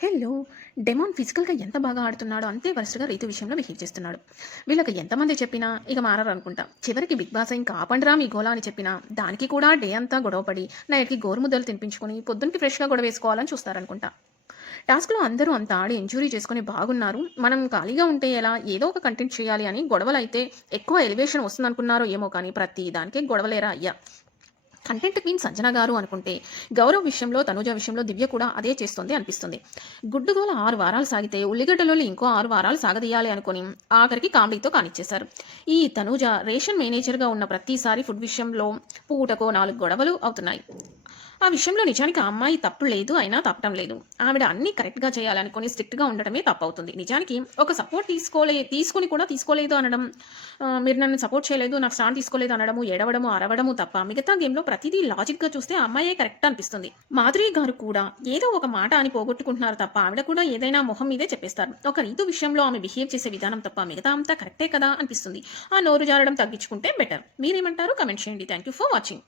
Hello demon ఫిజికల్‌గా ఎంత బాగా ఆడుతున్నాడో అంతే వరస్ట్‌గా రీతు విషయంలో బిహేవ్ చేస్తున్నాడు. వీళ్ళకి ఎంతమంది చెప్పినా ఇక మారరనుకుంటా. చివరికి బిగ్ బాస్ ఇంక ఆపండిరా మీ గోల అని చెప్పినా దానికి కూడా డే అంతా గొడవపడి నైట్‌కి గోరుముద్దలు తినిపించుకొని పొద్దునకి ఫ్రెష్‌గా గొడవేసుకోవాలని చూస్తారనుకుంటా. టాస్క్‌లో అందరూ అంత ఆడి ఎంజాయ్ చేసుకొని బాగున్నారు. మనం ఖాళీగా ఉంటే ఎలా ఏదో ఒక కంటెంట్ చేయాలి అని గొడవలైతే ఎక్కువ ఎలివేషన్ వస్తుందనుకున్నారో ఏమో కానీ ప్రతి దానికి గొడవలేరా అయ్యా! కంటెంట్ క్వీన్ సంజన గారు అనుకుంటే, గౌరవ్ విషయంలో, తనూజ విషయంలో దివ్య కూడా అదే చేస్తోంది అనిపిస్తుంది. గుడ్డుగోల 6 వారాలు సాగితే, ఉల్లిగడ్డలోలి ఇంకో 6 వారాలు సాగదీయాలి అనుకుని, ఆఖరికి కామెడీతో కానిచ్చేశారు. ఈ తనూజ రేషన్ మేనేజర్‌గా ఉన్న ప్రతిసారి ఫుడ్ విషయంలో పూటకో 4 గొడవలు అవుతున్నాయి. ఆ విషయంలో నిజానికి ఆ అమ్మాయి తప్పు లేదు. అయినా తప్పటం లేదు. ఆవిడ అన్నీ కరెక్ట్‌గా చేయాలనుకుని స్ట్రిక్ట్‌గా ఉండటమే తప్పవుతుంది. నిజానికి ఒక సపోర్ట్ తీసుకొని కూడా తీసుకోలేదు అనడం, మీరు నన్ను సపోర్ట్ చేయలేదు, నాకు స్టాండ్ తీసుకోలేదు అనడము, ఏడవడము, అరవడము తప్ప మిగతా గేమ్‌లో ప్రతిదీ లాజిక్‌గా చూస్తే ఆ అమ్మాయే కరెక్ట్ అనిపిస్తుంది. మాధురి గారు కూడా ఏదో ఒక మాట అని పోగొట్టుకుంటున్నారు తప్ప ఆవిడ కూడా ఏదైనా మొహం మీదే చెప్పేస్తారు. ఒక రీతు విషయంలో ఆమె బిహేవ్ చేసే విధానం తప్ప మిగతా అంతా కరెక్టే కదా అనిపిస్తుంది. ఆ నోరు జారడం తగ్గించుకుంటే బెటర్. మీరేమంటారో కామెంట్ చేయండి. Thank you for watching.